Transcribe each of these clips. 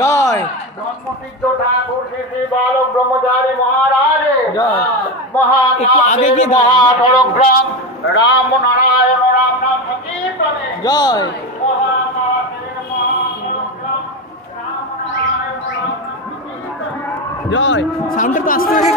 জয়। জন্মসিদ্ধ ঠাকুর শ্রী শ্রী বালক ব্রহ্মচারী মহারাজ জয়। মহাগ্রাম রাম নারায়ণ রাম নাম সংকীর্তনে জয়। জয়। সাউন্ডটা তো আসতে হবে।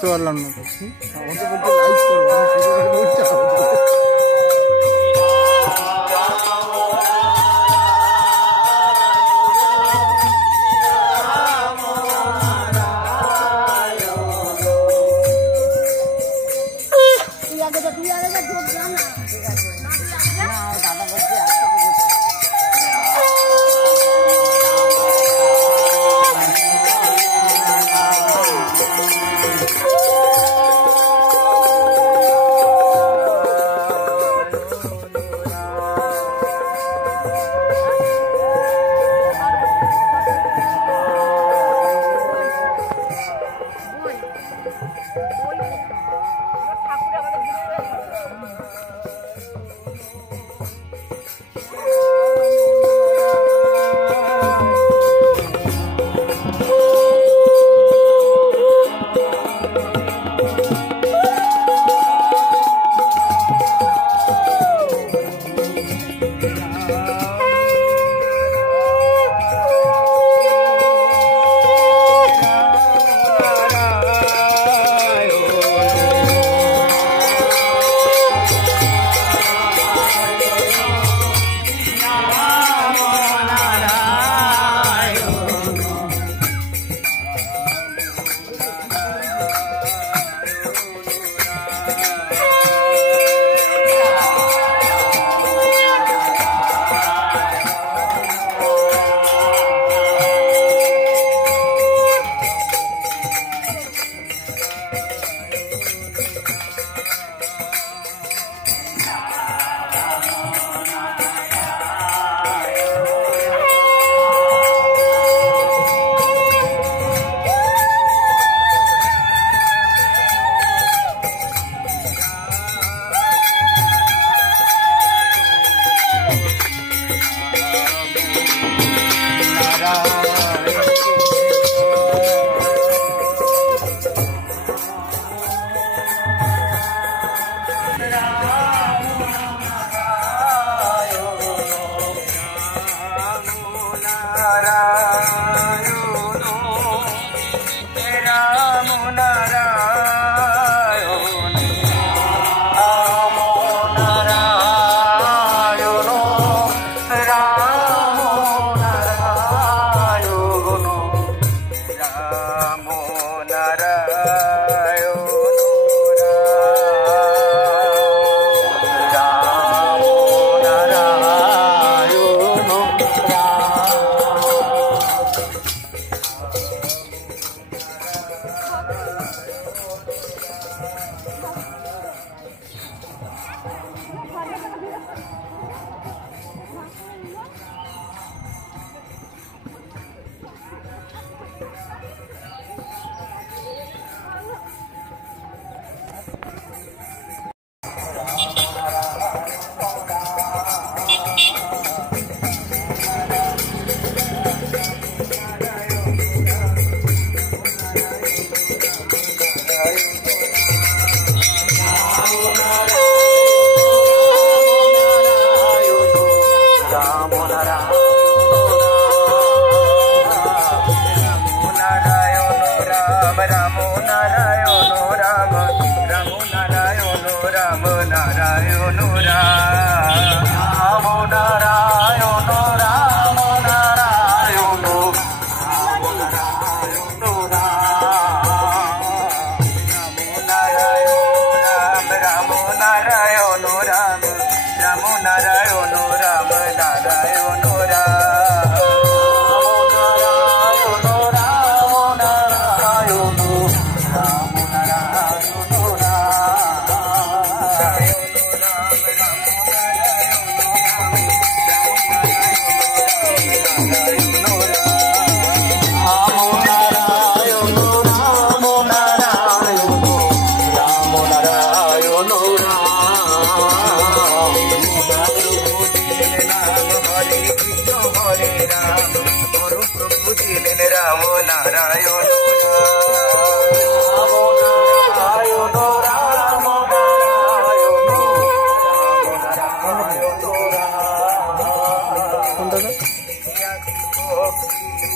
বুঝতে পারলাম না। আমাকে বলতে লাইক করবো, আমি কিভাবে বলছি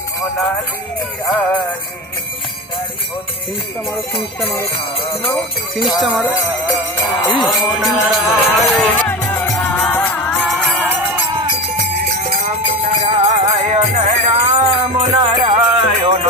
সোনালি রানী ফিনিশটা মারো, ফিনিশটা মারো, ফিনিশটা মারো। রাম নারায়ণ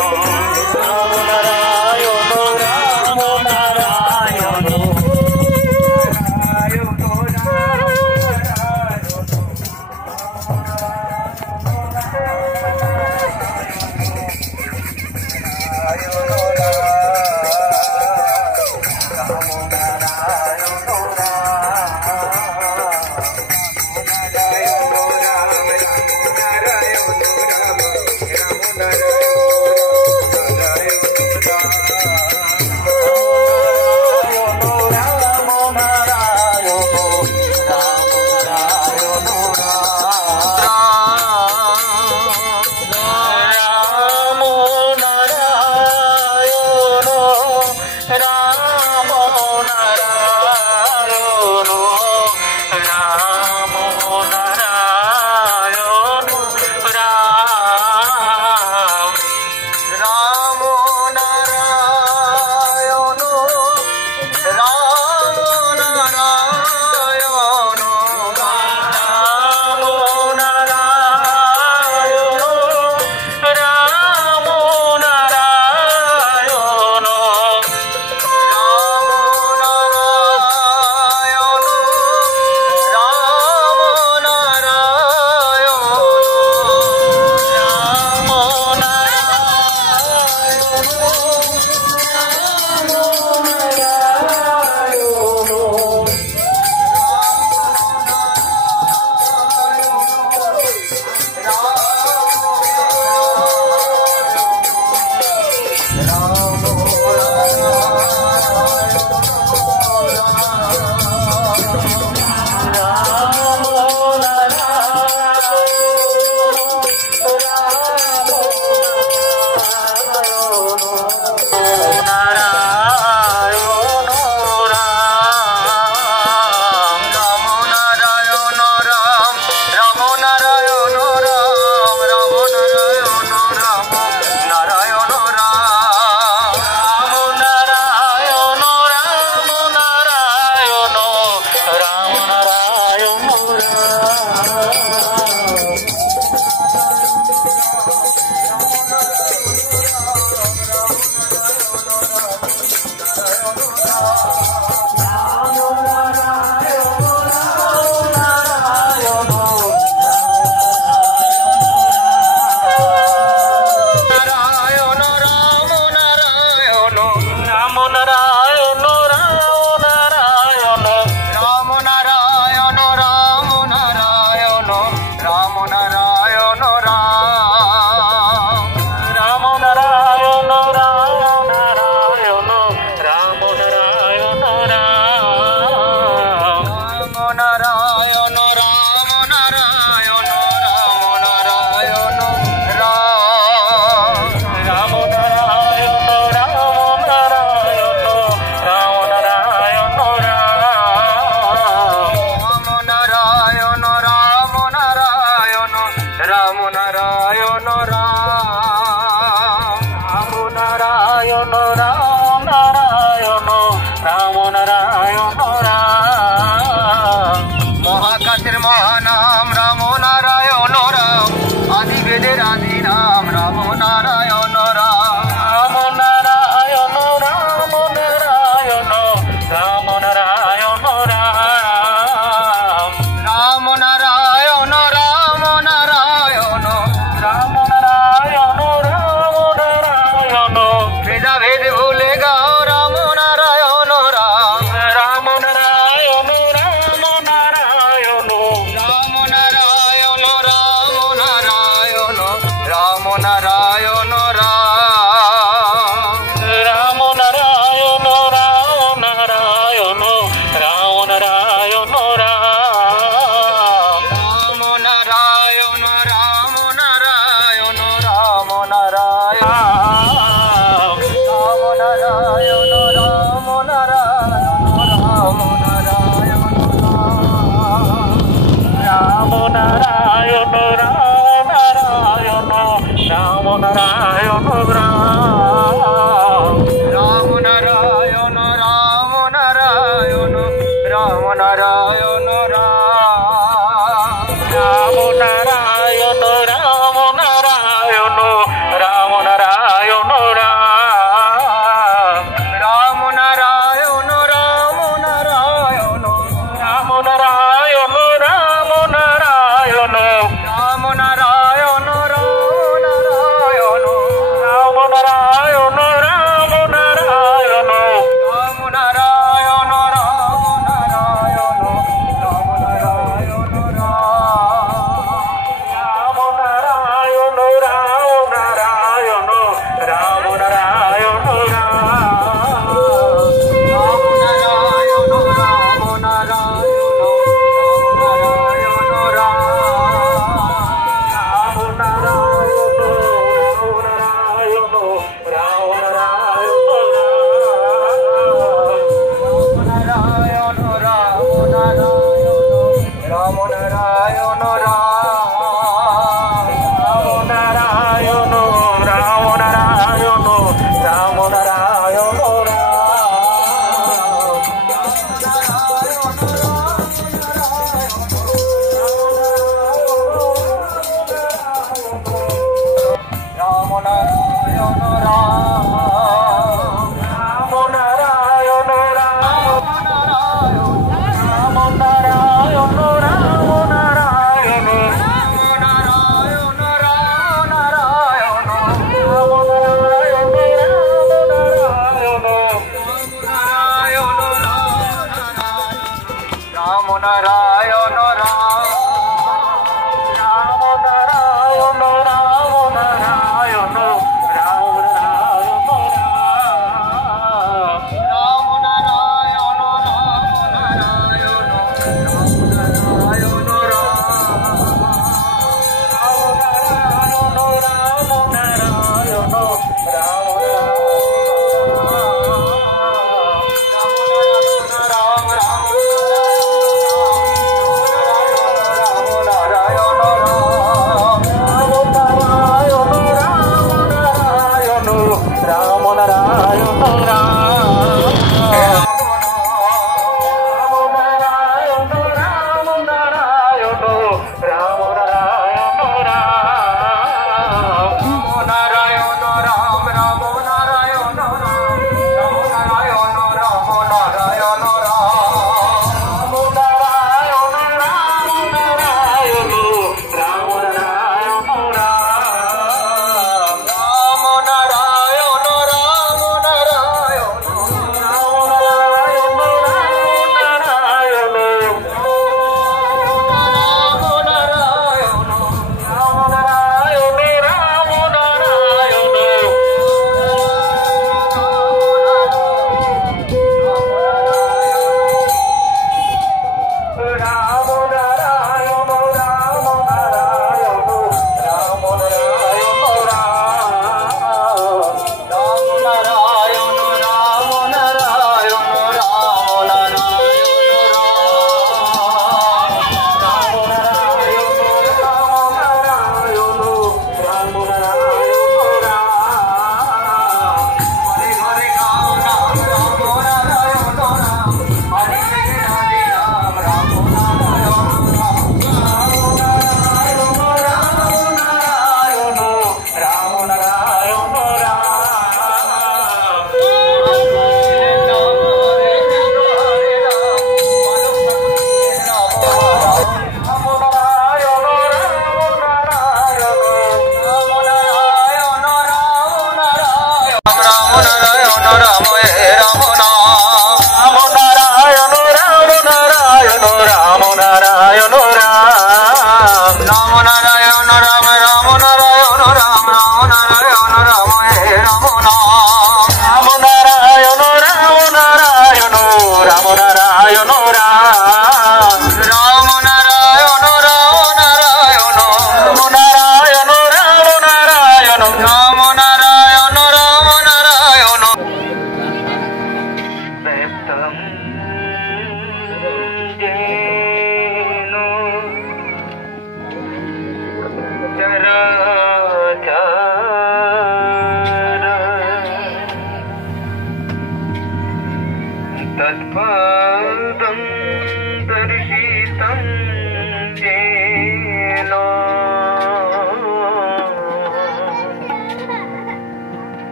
రామ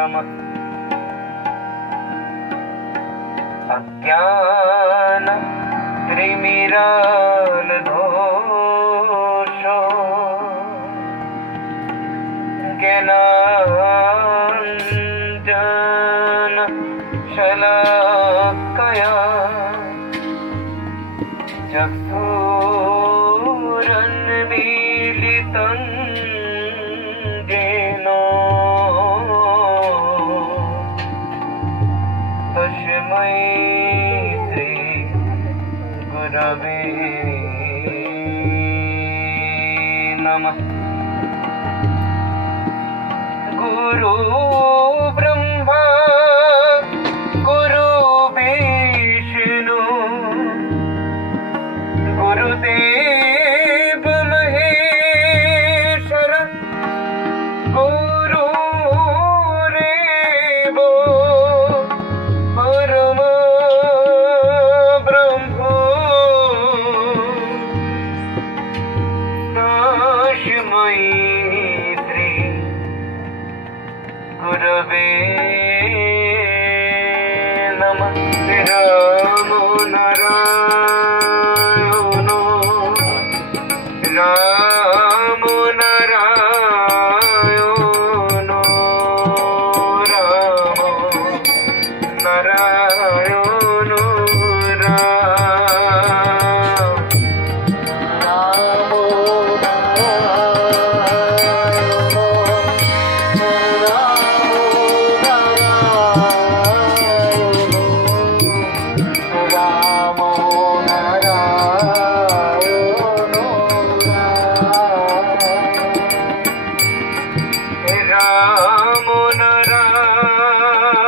नमः अज्ञान त्रिमिरालदोषो ज्ञानाञ्जन शलाकया चक्षुरुन्मीलितं येन तस्मै श्री गुरवे नमः। गुरु ब्रह्मा गुरु विष्णु गुरुदेव महेश्वर गुरुरेवो परम ब्रह्मो तस्मै श्री गुरवे नमः। रामो नारायणो रामो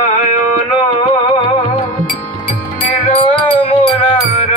नारायणो रामो नारायणो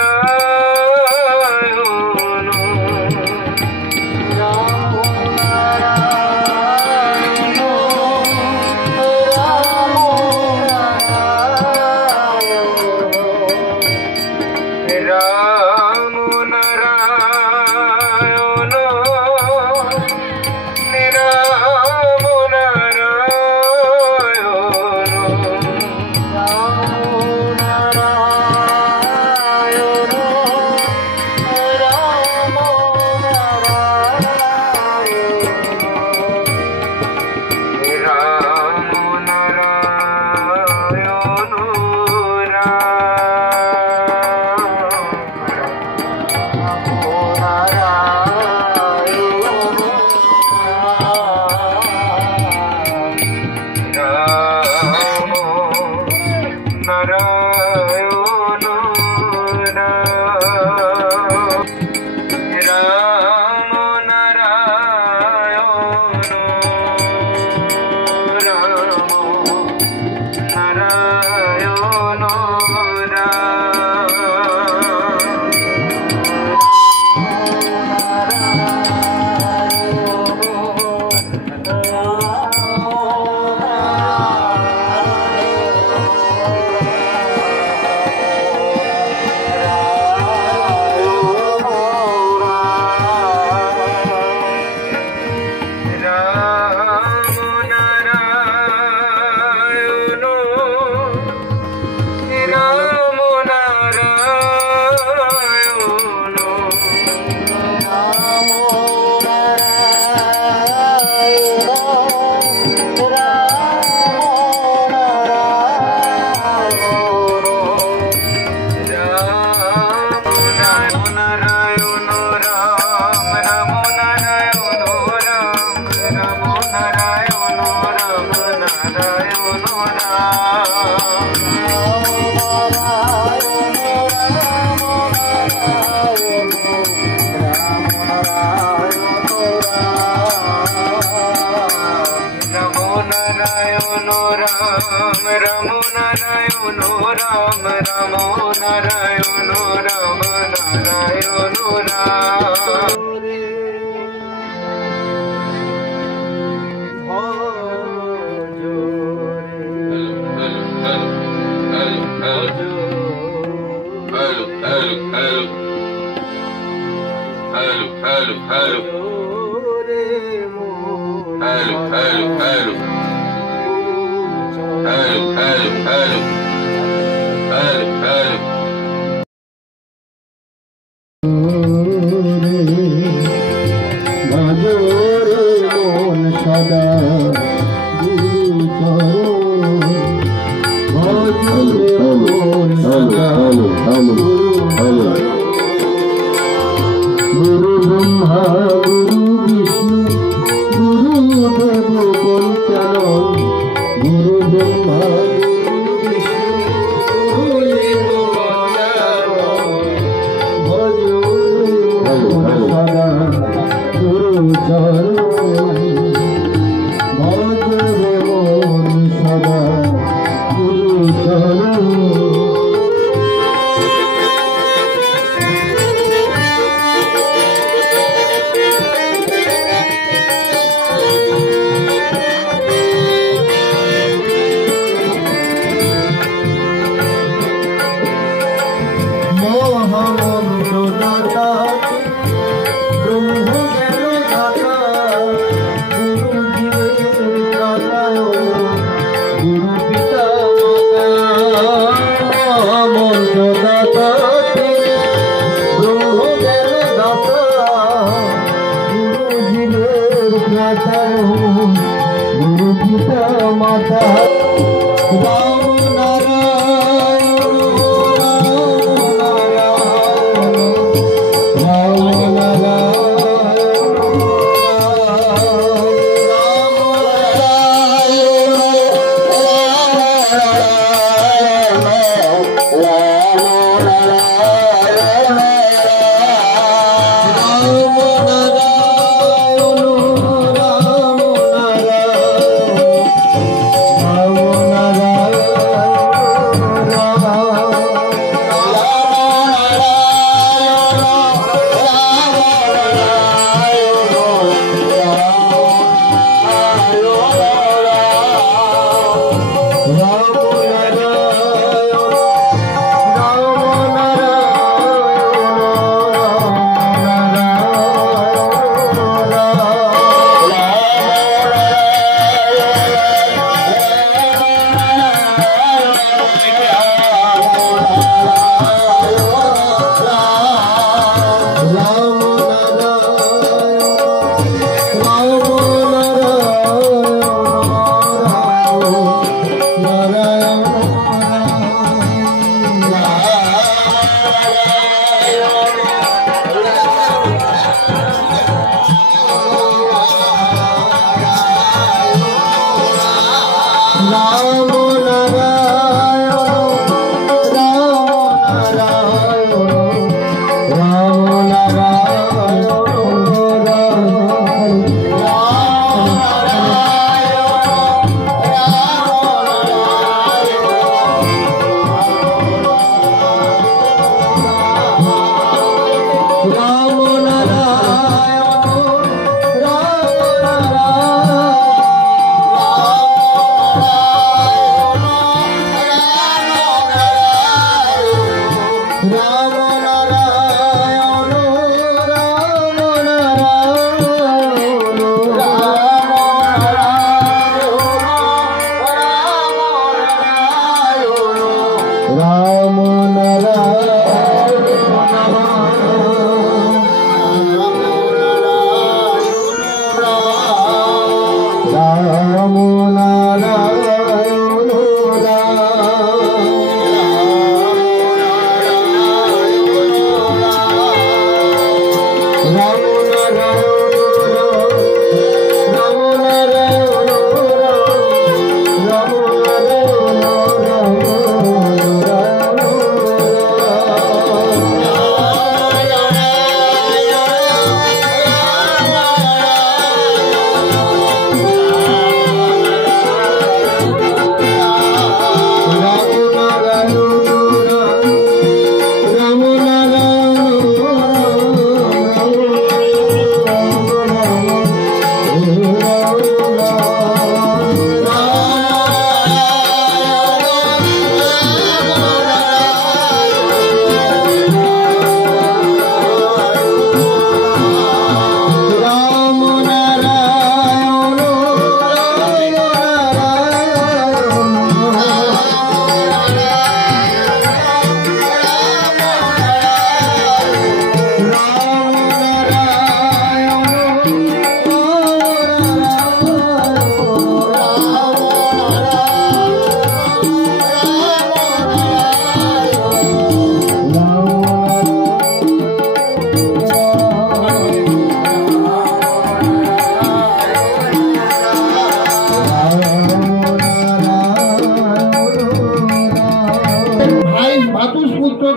गुरु ब्रह्मा गुरु विष्णु गुरु देव पंचानन गुरु ब्रह्मा गुरु विष्णु गुरु देव पंचानन सदा गुरु चरण भजरे मोर सदा गुरु चरण गुरु पिता माता राम नारायण राम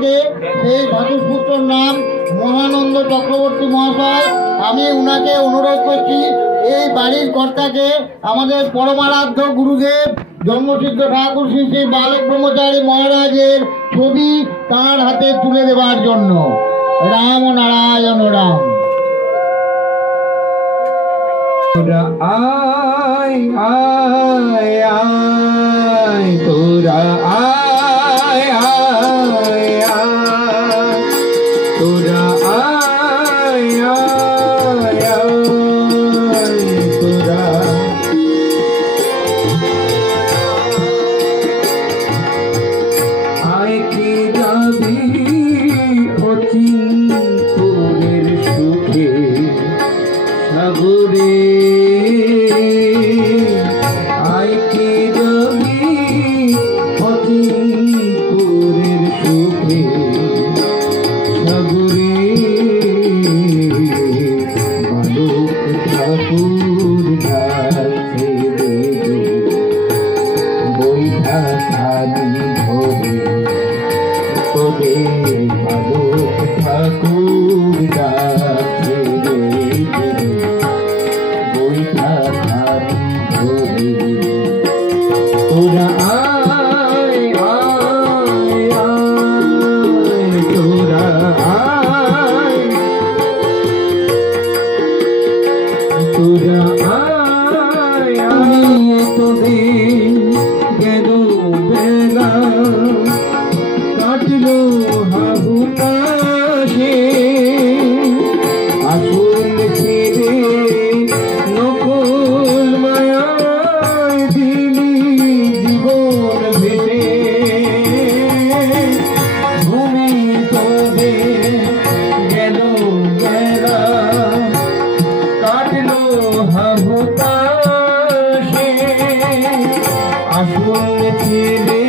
আছে, সেই ধাতুপুত্রর নাম মহানন্দ চক্রবর্তী মহাশয়। আমি উনাকে অনুরোধ করছি এই বাড়ির কর্তাকে আমাদের পরমারাধ্য গুরুদেব জন্মসিদ্ধ ঠাকুর শ্রী শ্রী বালক ব্রহ্মচারী মহারাজের ছবি তার হাতে তুলে দেওয়ার জন্য। রাম নারায়ণ রাম। আয় আয় আয় তোরা আয় আয় আয় তোরা আয় আয় আয় তোরা আয় কি যাবি অচিন্তনের সুখে সাগরে আয় কি যাবি অচিন্তনের সুখে সাগরে বালক ঠাকুর কাছে বৈঠা খালি ধরে তবে বালক ঠাকুর কাছে বৈঠা খালি ধরে তোরা আয় আয় আয় তোরা আয় তোরা আয় আয় তোদের গেল বেলা কাটলো হাহুতাশে আসল ছেড়ে নকল মায়ায় দিলি জীবন ভেসে ভূমি তোদের গেল বেলা কাটলো হাহুতাশে আসল ছেড়ে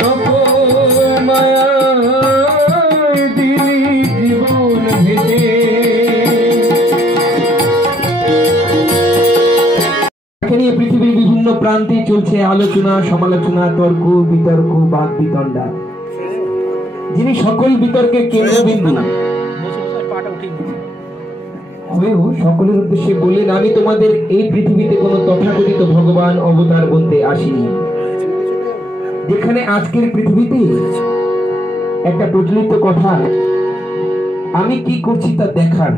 নকল মায়ায় দিলি জীবন ভেসে। নিয়ে পৃথিবীর বিভিন্ন প্রান্তে চলছে আলোচনা সমালোচনা তর্ক বিতর্ক বাদ বিতণ্ডা। যিনি সকল বিতর্কের কেন্দ্রবিন্দু হয়েও সকলের উদ্দেশ্যে বললেন, আমি তোমাদের এই পৃথিবীতে কোনো তথাকথিত ভগবান অবতার বলতে আসিনি। যেখানে আজকের পৃথিবীতে একটা প্রচলিত কথা, আমি কি করছি তা দেখার,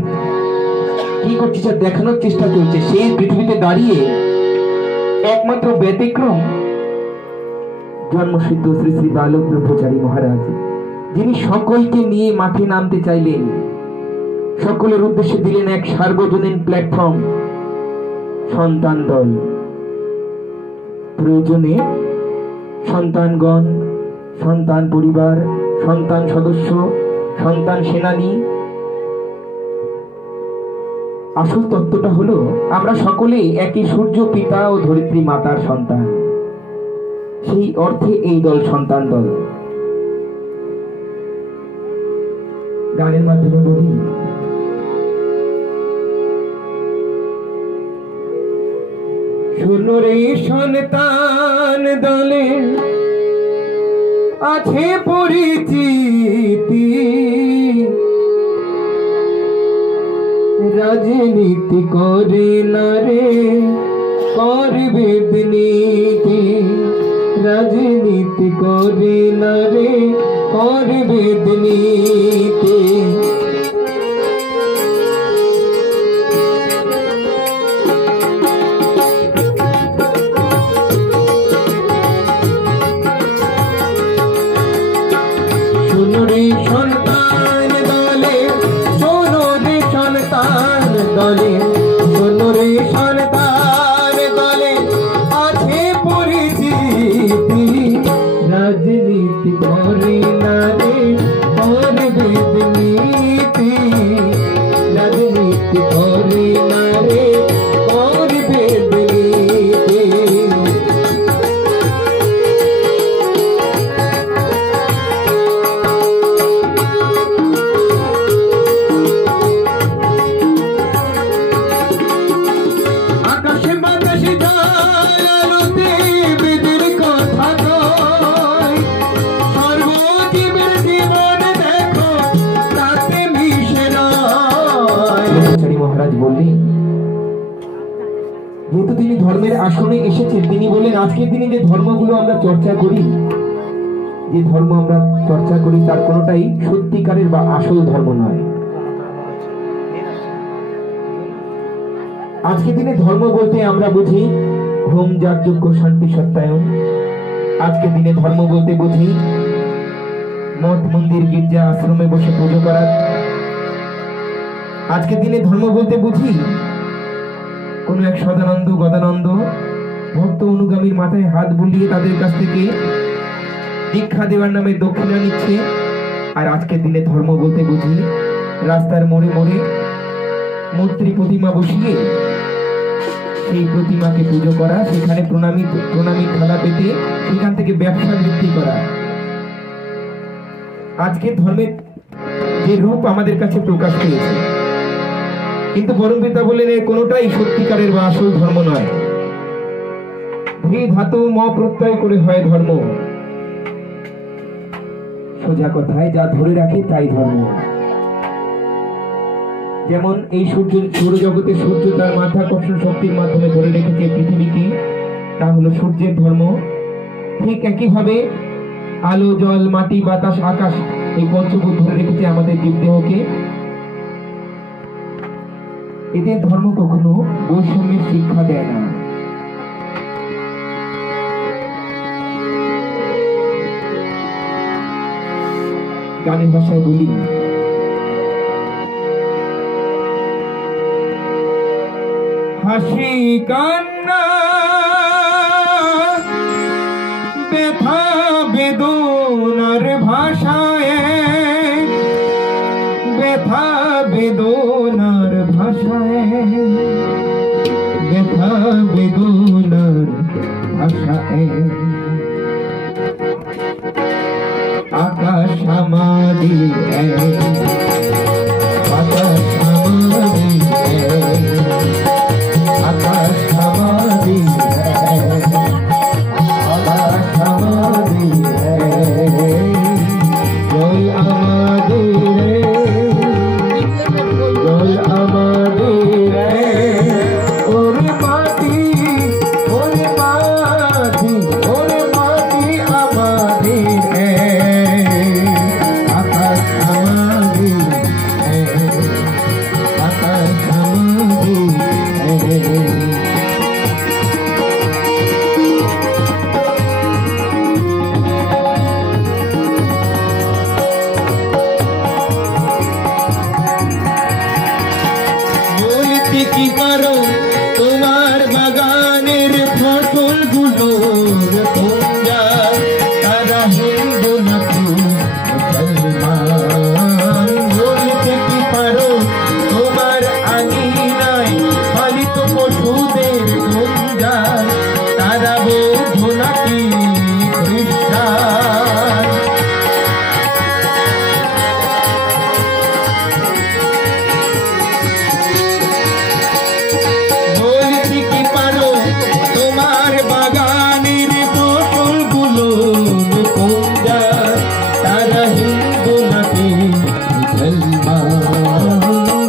কি করছি তা দেখানোর চেষ্টা চলছে। সেই পৃথিবীতে দাঁড়িয়ে একমাত্র ব্যতিক্রম জন্মসিদ্ধ শ্রী শ্রী বালক ব্রহ্মচারী মহারাজ, যিনি সকলকে নিয়ে মাঠে নামতে চাইলেন, সকলের উদ্দেশ্যে দিলেন এক সার্বজনীন প্ল্যাটফর্ম, সন্তান দল। প্রয়োজনে সন্তানগণ, সন্তান পরিবার, সন্তান সদস্য, সন্তান সেনানী। আসল তত্ত্বটা হলো আমরা সকলেই একই সূর্য পিতা ও ধরিত্রী মাতার সন্তান। সেই অর্থে এই দল সন্তান দল। গানের মাধ্যমে বলি, শোনো রে সন্তান দলে আছে পরিচিতি, রাজনীতি করে না রে করবে নীতি, রাজনীতি করে না রে করবে নীতি। শোনো রে সন্তান দলে, শোনো রে সন্তান দলে, শোনো রে সন্তান দলে আছে পরিচিতি, রাজনীতি করে না রে করবে আসনে এসেছেন তিনি বললেন আজকের দিনে যে ধর্মগুলো আমরা চর্চা করি, যে ধর্ম আমরা চর্চা করি তার কোনোটাই সত্যিকারের বা আসল ধর্ম নয়। আজকের দিনে ধর্ম বলতে আমরা বুঝি হোম, যাগযজ্ঞ, শান্তি, সত্যায়ন। আজকের দিনে ধর্ম বলতে বুঝি মঠ, মন্দির, গির্জা, আশ্রমে বসে পুজো করা। আজকের দিনে ধর্ম বলতে বুঝি কোন এক সদানন্দ, গদানন্দ ভক্ত অনুগামীর মাথায় হাত বুলিয়ে তাদের কাছ থেকে দীক্ষা দেওয়ার নামে দক্ষিণা নিচ্ছে। আর আজকের দিনে ধর্ম বলতে বুঝি রাস্তার মোড়ে মোড়ে মূর্তি, প্রতিমা বসিয়ে সেই প্রতিমাকে পুজো করা, সেখানে প্রণামী থালা পেতে সেখান থেকে ব্যবসা বৃদ্ধি করা। আজকে ধর্মের যে রূপ আমাদের কাছে প্রকাশ পেয়েছে, কিন্তু পরম পিতা বললেন এর কোনোটাই সত্যিকারের বা আসল ধর্ম নয়। ধী ধাতু ম প্রত্যয় করে হয় ধর্ম। সোজা কথায় যা ধরে রাখে তাই ধর্ম। যেমন এই সৌরজগতে সূর্য তার মাধ্যাকর্ষণ শক্তির মাধ্যমে ধরে রেখেছে পৃথিবীকে, তা হলো সূর্যের ধর্ম। ঠিক একইভাবে আলো, জল, মাটি, বাতাস, আকাশ এই পঞ্চভূত ধরে রেখেছে আমাদের জীবদেহকে। এদের ধর্ম কখনো বৈষম্যের শিক্ষা দেয় না। গানের ভাষায় বলি, হাসি কান্না ব্যথা বেদনার ভাষায়, ব্যথা বেদনার ভাষায়, ব্যথা বেদনার ভাষায় আকাশ আমাদের আকাশ আমাদের আকাশ আমাদের আকাশ আমাদের জল আমাদের জল আমাদের ওরে মাটি ওরে মাটি ওরে মাটি আমাদের আকাশ আমাদের আকাশ আমাদের। বলতে কি পারো তোমার বাগানের ফসলগুলোর কোনটা তারা হিন্দু নাকি মুসলমান? বলতে কি পারো তোমার আঙিনায় পালিত পশুদের কোনটা তারা বৌদ্ধ নাকি খ্রিস্টান? বলতে কি পারো তোমার বাগানের ফসলগুলোর কোনটা তারা হিন্দু নাকি মুসলমান?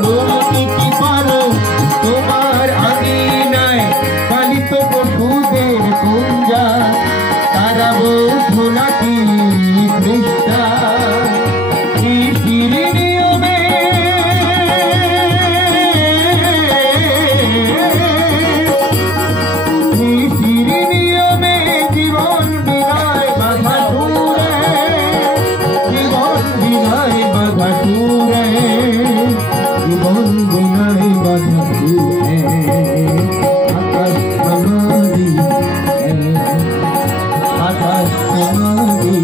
বলতে কি পারো তোমার আঙিনায় পালিত পশুদের কোনটা তারা বৌদ্ধ নাকি খ্রিস্টান? কৃষির নিয়মে কৃষির নিয়মে জীবন বিনায় বাধা সুরে, জীবন বিনায় বাধা সুরে, জীবন বিনায় বাধা সুরে আকাশ আমারি আকাশ আমারি।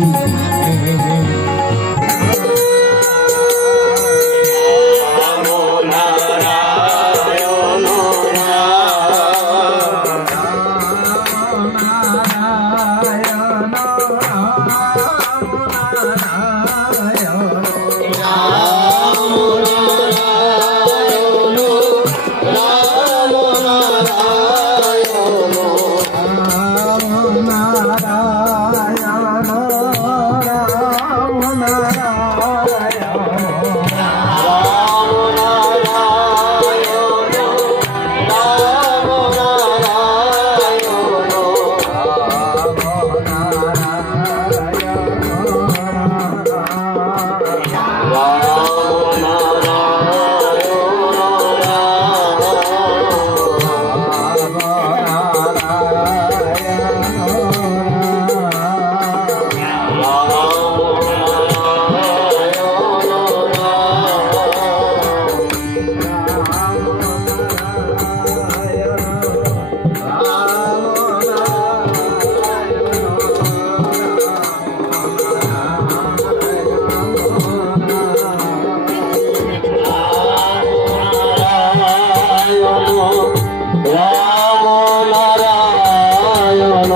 রাম নারায়ণ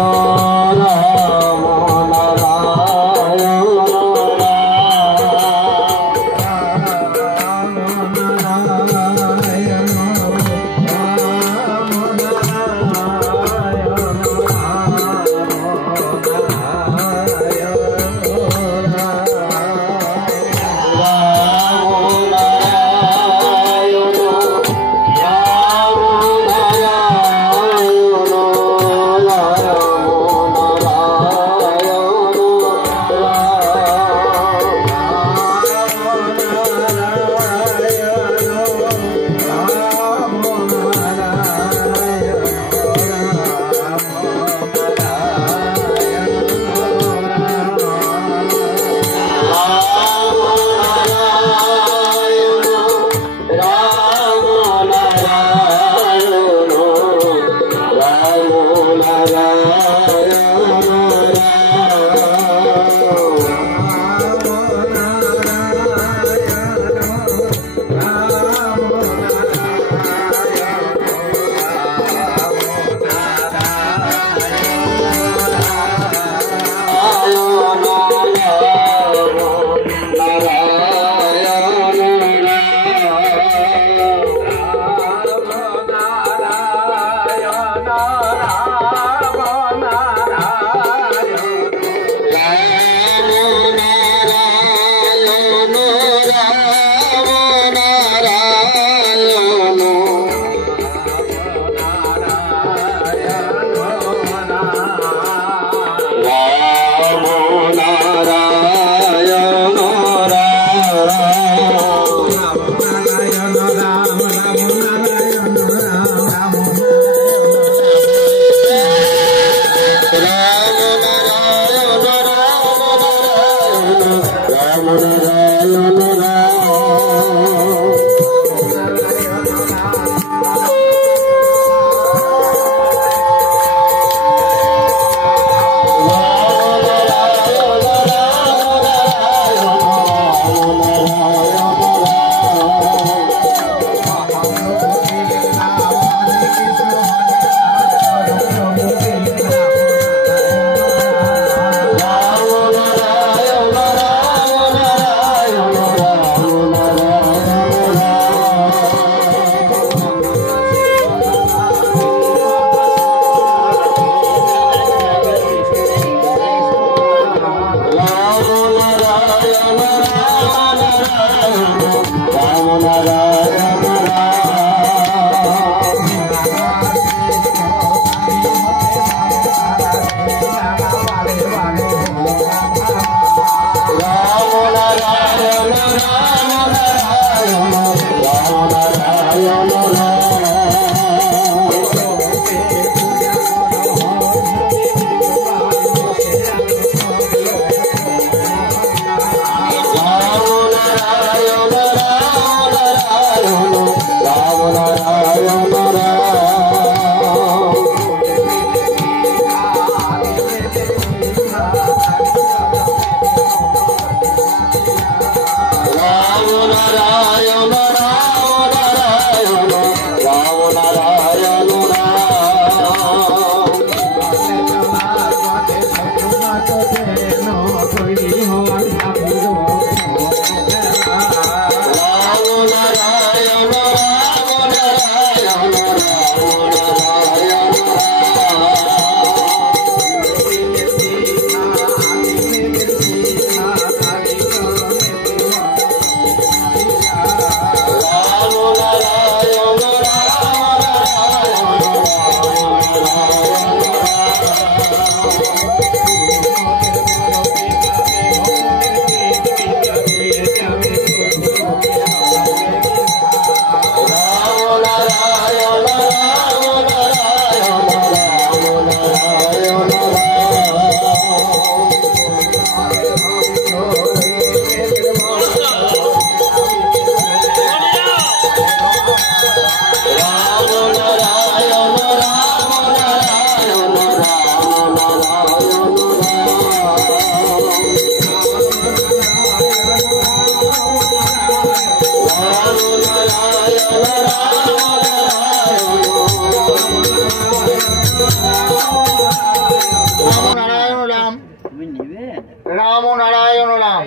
রাম নারায়ণ রাম।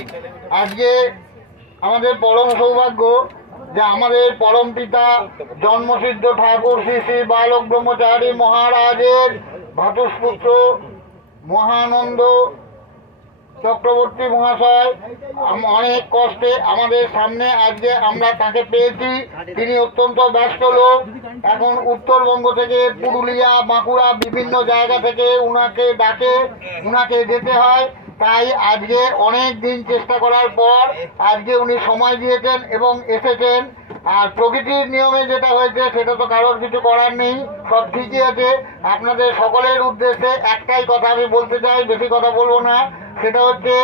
আজকে আমাদের পরম সৌভাগ্য যে আমাদের পরম পিতা জন্মসিদ্ধ ঠাকুর শ্রী শ্রী বালক ব্রহ্মচারী মহারাজের ভ্রাতুষ্পুত্র মহানন্দ চক্রবর্তী মহাশয় অনেক কষ্টে আমাদের সামনে আজকে আমরা তাকে পেয়েছি। তিনি অত্যন্ত ব্যস্ত লোক। এখন উত্তরবঙ্গ থেকে পুরুলিয়া বাঁকুড়া বিভিন্ন জায়গা থেকে উনাকে ডাকে, উনাকে যেতে হয়। তাই আজকে অনেক দিন চেষ্টা করার পর আজকে উনি সময় দিয়েছেন এবং এসেছেন। আর প্রকৃতির নিয়মে যেটা হয়েছে সেটা তো কারোর কিছু করার নেই, সব ঠিকই আছে। আপনাদের সকলের উদ্দেশ্যে একটাই কথা আমি বলতে চাই, বেশি কথা বলবো না। সেটা হচ্ছে,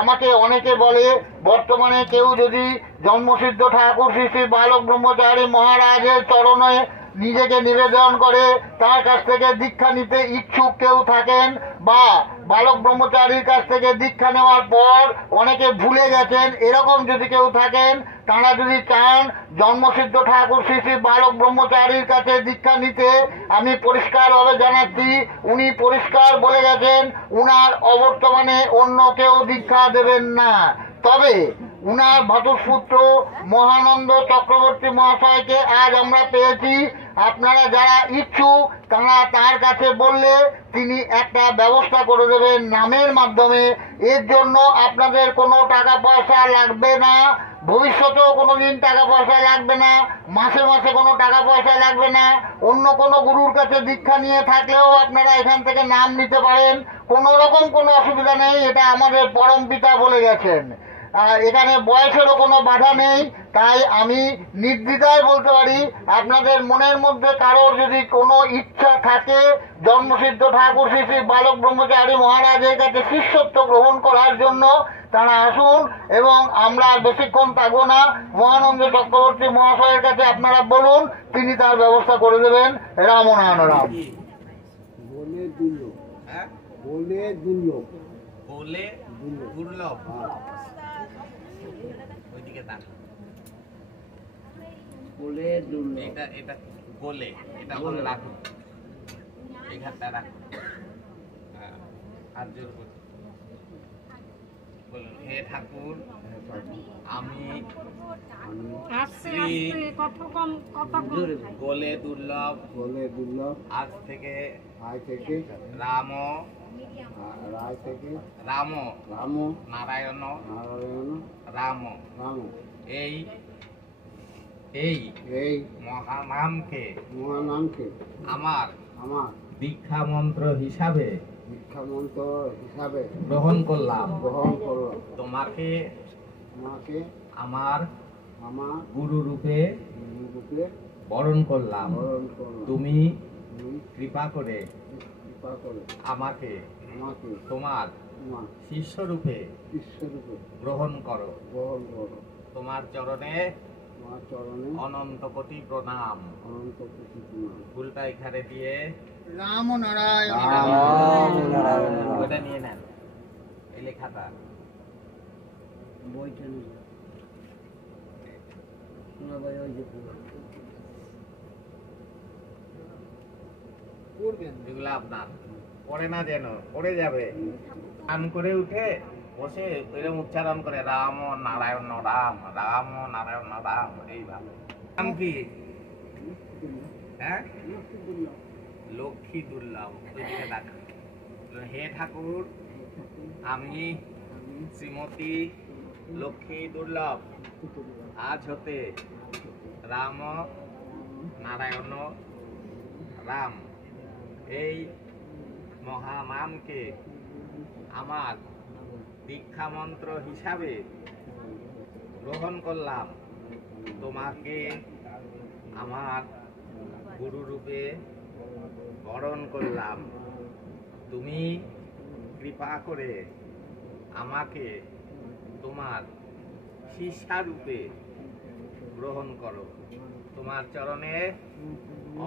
আমাকে অনেকে বলে বর্তমানে কেউ যদি জন্মসিদ্ধ ঠাকুর শ্রী শ্রী বালক ব্রহ্মচারী মহারাজের চরণে নিজেকে নিবেদন করে, তার কাছ থেকে দীক্ষা নিতে ইচ্ছুক কেউ থাকেন বা বালক ব্রহ্মচারীর কাছ থেকে দীক্ষা নেওয়ার পর অনেকে ভুলে গেছেন, এরকম যদি কেউ থাকেন, তারা যদি চান জন্মসিদ্ধ ঠাকুর শ্রী শ্রী বালক ব্রহ্মচারীর কাছে দীক্ষা নিতে, আমি পরিষ্কারভাবে জানাচ্ছি, উনি পরিষ্কার বলে গেছেন উনার অবর্তমানে অন্য কেউ দীক্ষা দেবেন না। তবে উনার ভ্রাতুষ্পুত্র মহানন্দ চক্রবর্তী মহাশয়কে আজ আমরা পেয়েছি। আপনারা যারা ইচ্ছুক তারা তার কাছে বললে তিনি একটা ব্যবস্থা করে দেবেন নামের মাধ্যমে। এর জন্য আপনাদের কোনো টাকা পয়সা লাগবে না, ভবিষ্যতেও কোনোদিন টাকা পয়সা লাগবে না, মাসে মাসে কোনো টাকা পয়সা লাগবে না। অন্য কোনো গুরুর কাছে দীক্ষা নিয়ে থাকলেও আপনারা এখান থেকে নাম নিতে পারেন, কোনো রকম কোনো অসুবিধা নেই। এটা আমাদের পরম পিতা বলে গেছেন। এখানে বয়সেরও কোনো বাধা নেই। তাই আমি নির্দ্বিধায় বলতে পারি, আপনাদের মনের মধ্যে কারোর যদি কোনো ইচ্ছা থাকে জন্মসিদ্ধ ঠাকুর শ্রী শ্রী বালক ব্রহ্মচারী মহারাজের কাছে শিষ্যত্ব গ্রহণ করার জন্য, তারা আসুন এবং আমরা বেশিক্ষণ থাকবো না। মহানন্দ চক্রবর্তী মহাশয়ের কাছে আপনারা বলুন, তিনি তার ব্যবস্থা করে দেবেন। রাম নারায়ণ রাম। বলে দুর্লভ, বলে দুর্লভ, বলে দুর্লভ। ওইদিকে তাক। বলে দুর্লভ। এটা বলে, এটা বলে রাখুন, এইখানটা রাখুন। আর জোর করুন, বলুন, হে ঠাকুর, আমি শ্রী বলে দুর্লভ, বলে দুর্লভ, আজ থেকে আয় থেকে রাম রায় থেকে রাম রাম নারায়ণ নারায়ণ রাম রাম এই এই এই মহানামকে মহানামকে আমার আমার দীক্ষা মন্ত্র হিসাবে শিক্ষা মন্ত্র হিসাবে গ্রহণ করলাম। গ্রহণ করলাম। তোমাকে তোমাকে আমার আমার গুরু রূপে রূপে বরণ করলাম। বরণ করলাম। তুমি তুমি কৃপা করে কৃপা করে আমাকে আমাকে তোমার তোমার শিষ্য রূপে ঈশ্বরূপে গ্রহণ করো। গ্রহণ করো। তোমার চরণে তোমার চরণে অনন্ত কোটি প্রণাম। অনন্ত কোটি প্রণাম। ফুলটা এখানে দিয়ে রাম নারায়ণ রাম নারায়ণ রাম। ওটা নিয়ে নেন, এই লেখাটা। বইটা নিয়ে না ভাই, ওই যে এগুলো আপনার পড়ে না, যেন পড়ে যাবে। গান করে উঠে বসে এরকম উচ্চারণ করে রাম নারায়ণ রাম, রাম নারায়ণ রাম, এইভাবে। নাম কি? হ্যাঁ, লক্ষ্মী দুর্লভ। ওইদিকে দেখা। হে ঠাকুর, আমি শ্রীমতী লক্ষ্মী দুর্লভ আজ হতে রাম নারায়ণ রাম এই মহানামকে আমার দীক্ষা মন্ত্র হিসাবে গ্রহণ করলাম। তোমাকে আমার গুরু রূপে বরণ করলাম। তুমি কৃপা করে আমাকে তোমার শিষ্যারূপে গ্রহণ করো। তোমার চরণে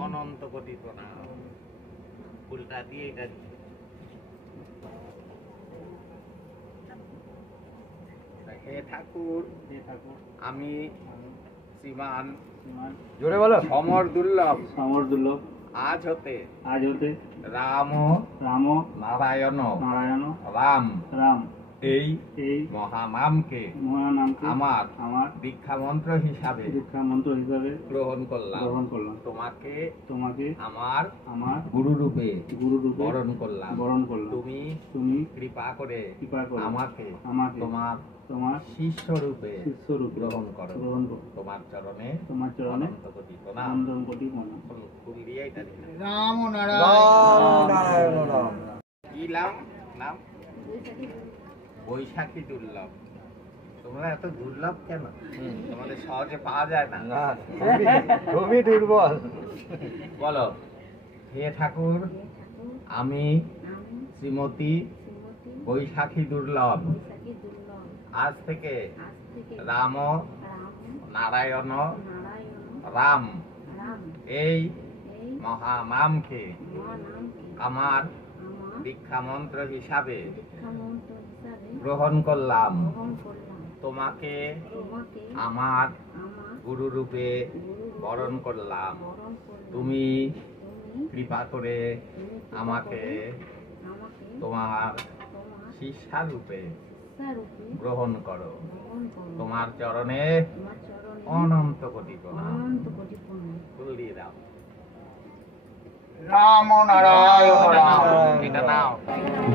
অনন্ত কোটি প্রণাম। ফুলটা দিয়ে এটা হে ঠাকুর, আমি শ্রীমান জোরে বলো। সমর দুর্লভ সমর দুর্লভ আজ হতে আজ হতে রাম রাম নারায়ণ নারায়ণ রাম রাম এই মহানামকে আমার দীক্ষা মন্ত্র হিসাবে গ্রহণ করলাম। তোমাকে আমার গুরু রূপে বরণ করলাম। তুমি কৃপা করে আমাকে তোমার শিষ্য রূপে গ্রহণ করো। তোমার চরণে অনন্ত কোটি প্রণাম। রাম নারায়ণ রাম। কি নাম? বৈশাখী দুর্লভ। তোমরা এত দুর্লভ কেন? তোমাদের সহজে পাওয়া যায় না? খুবই দুর্বল। বলো, হে ঠাকুর, আমি শ্রীমতী বৈশাখী দুর্লভ আজ থেকে রাম নারায়ণ রাম এই মহানামকে আমার দীক্ষা মন্ত্র হিসাবে গ্রহণ করলাম। তোমাকে আমার গুরু রূপে বরণ করলাম। তুমি কৃপা করে আমাকে তোমার শিষ্যা রূপে গ্রহণ করো। তোমার চরণে অনন্ত কোটি প্রণাম। ফুল দিয়ে দাও। রাম নারায়ণ রাম। এটা নাও।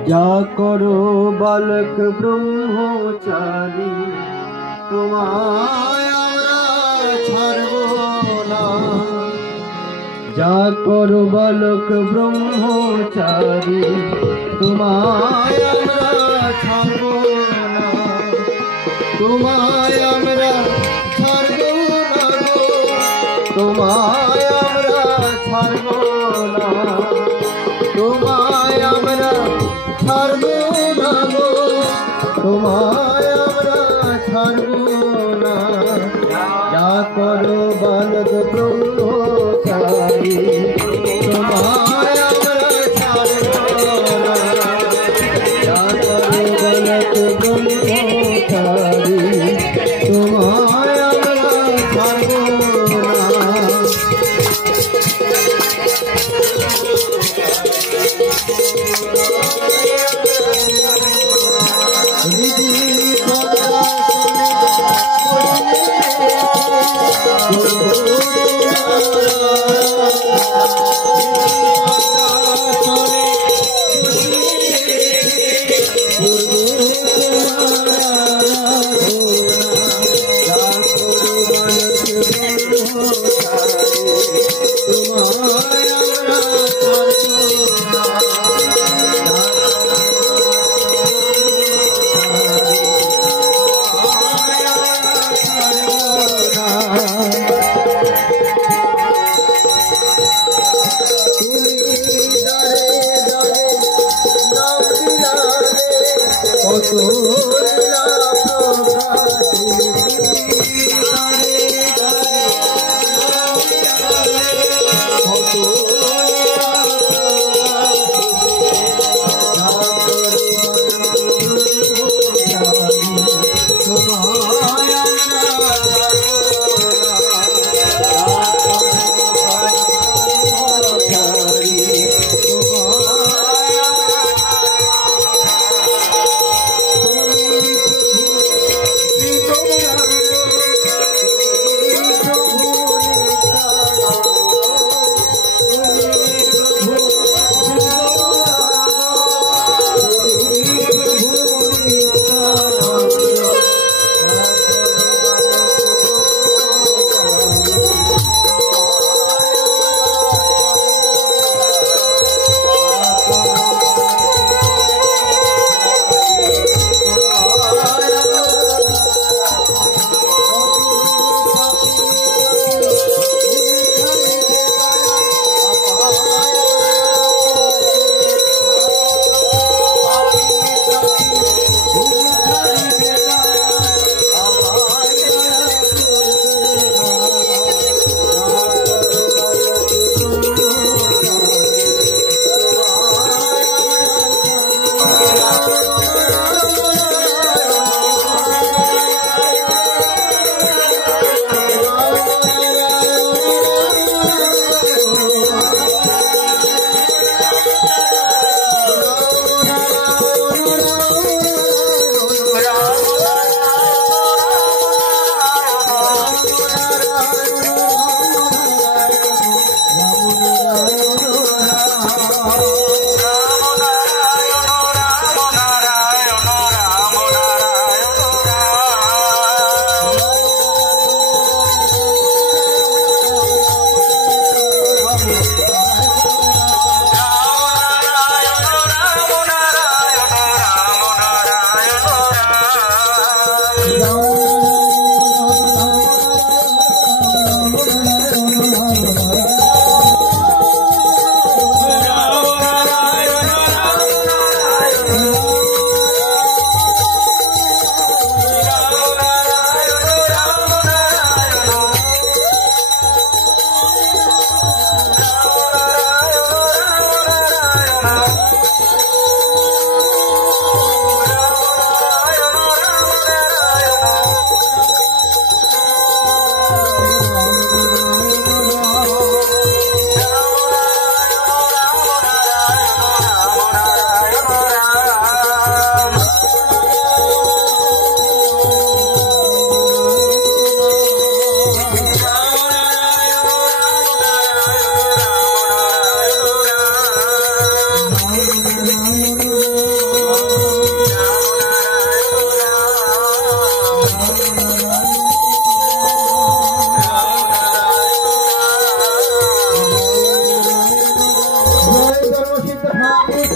যা করো বালক ব্রহ্মচারী, তোমায় আমরা ছাড়ব না। যা করো বালক ব্রহ্মচারী, তোমায় আমরা ছাড়ব না। তোমায় আমরা ছাড়ব না গো, তোমায় আমরা ছাড়ব না। তোমায় আমরা ছাড়ব না গো, তোমায় আমরা ছাড়ব না। যা করো বালক ব্রহ্মচারী, তোমায় আমরা ছাড়ব না। যা করো বালক ব্রহ্মচারী, তোমায় আমরা ছাড়ব না।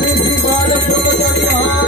শ্রী শ্রী বালক ব্রহ্মচারী মহারাজ